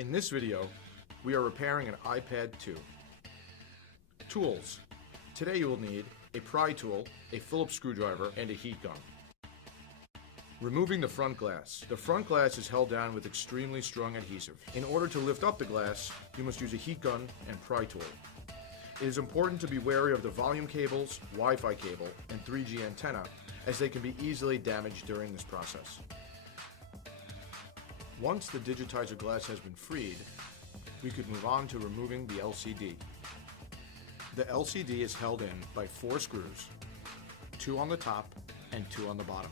In this video, we are repairing an iPad 2. Tools. Today you will need a pry tool, a Phillips screwdriver, and a heat gun. Removing the front glass. The front glass is held down with extremely strong adhesive. In order to lift up the glass, you must use a heat gun and pry tool. It is important to be wary of the volume cables, Wi-Fi cable, and 3G antenna, as they can be easily damaged during this process. Once the digitizer glass has been freed, we could move on to removing the LCD. The LCD is held in by 4 screws, 2 on the top and 2 on the bottom.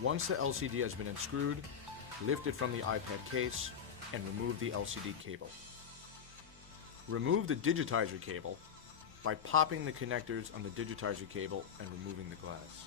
Once the LCD has been unscrewed, lift it from the iPad case and remove the LCD cable. Remove the digitizer cable by popping the connectors on the digitizer cable and removing the glass.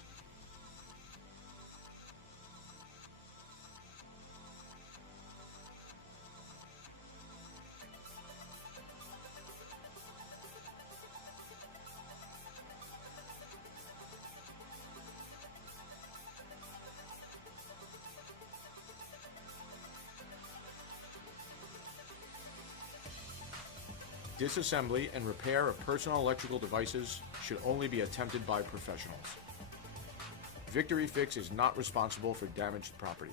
Disassembly and repair of personal electrical devices should only be attempted by professionals. Victory Fix is not responsible for damaged property.